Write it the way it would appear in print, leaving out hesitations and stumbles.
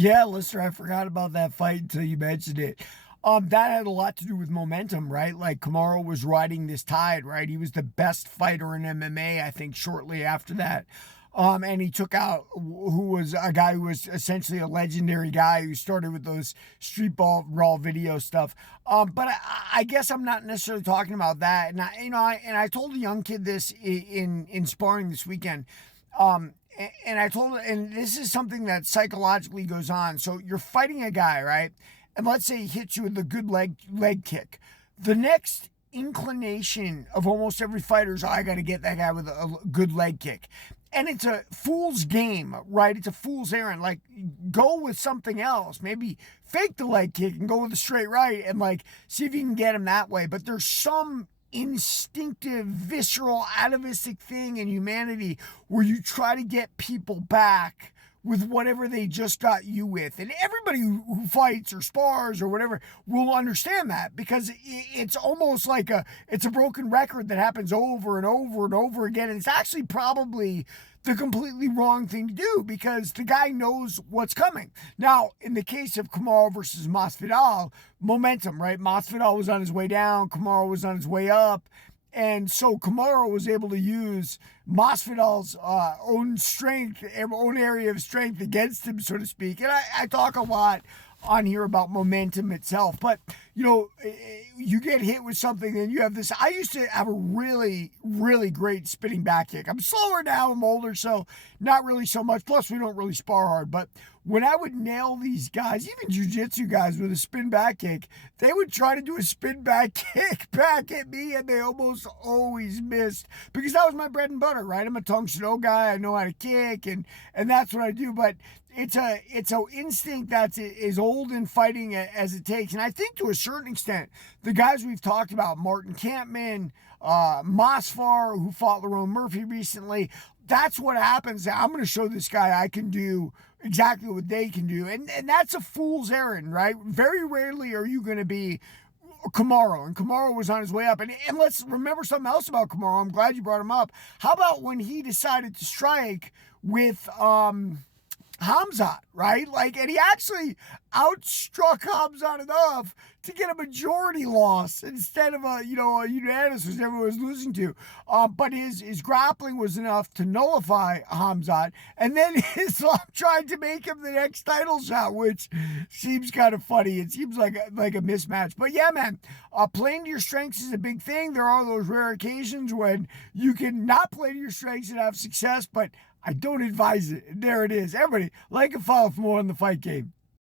Yeah, listener, I forgot about that fight until you mentioned it. That had a lot to do with momentum, right? Like Kamaru was riding this tide, right? He was the best fighter in MMA, I think, shortly after that. And he took out who was a guy who was essentially a legendary guy who started with those street ball raw video stuff. But I guess I'm not necessarily talking about that. And I told a young kid this in sparring this weekend. And I told him, and this is something that psychologically goes on. So you're fighting a guy, right? And let's say he hits you with a good leg kick. The next inclination of almost every fighter is, oh, I got to get that guy with a good leg kick. And it's a fool's game, right? It's a fool's errand. Like, go with something else. Maybe fake the leg kick and go with a straight right and, like, see if you can get him that way. But there's some instinctive, visceral, atavistic thing in humanity where you try to get people back with whatever they just got you with. And everybody who fights or spars or whatever will understand that, because it's almost like it's a broken record that happens over and over and over again. And it's actually probably the completely wrong thing to do, because the guy knows what's coming. Now, in the case of Kamaru versus Masvidal, momentum, right? Masvidal was on his way down, Kamaru was on his way up. And so Kamaru was able to use Masvidal's own strength, own area of strength against him, so to speak. And I talk a lot on here about momentum itself. But, you get hit with something and you have this. I used to have a really, really great spinning back kick. I'm slower now, I'm older, so not really so much. Plus, we don't really spar hard. But when I would nail these guys, even jiu-jitsu guys with a spin back kick, they would try to do a spin back kick back at me, and they almost always missed, because that was my bread and butter, right? I'm a Tong Soo guy. I know how to kick, and that's what I do. But it's a instinct that's as old in fighting as it takes. And I think to a certain extent, the guys we've talked about, Martin Kampman, Mosfar, who fought Lerone Murphy recently, that's what happens. I'm going to show this guy I can do exactly what they can do. And that's a fool's errand, right? Very rarely are you going to be Kamaru, and Kamaru was on his way up. And let's remember something else about Kamaru. I'm glad you brought him up. How about when he decided to strike with Hamzat, right? Like, and he actually outstruck Hamzat enough to get a majority loss instead of a unanimous, which everyone was losing to. But his grappling was enough to nullify Hamzat, and then Islam tried to make him the next title shot, which seems kind of funny. It seems like a mismatch. But yeah, man, playing to your strengths is a big thing. There are those rare occasions when you can not play to your strengths and have success, but I don't advise it. There it is. Everybody, like and follow for more on The Fight Game.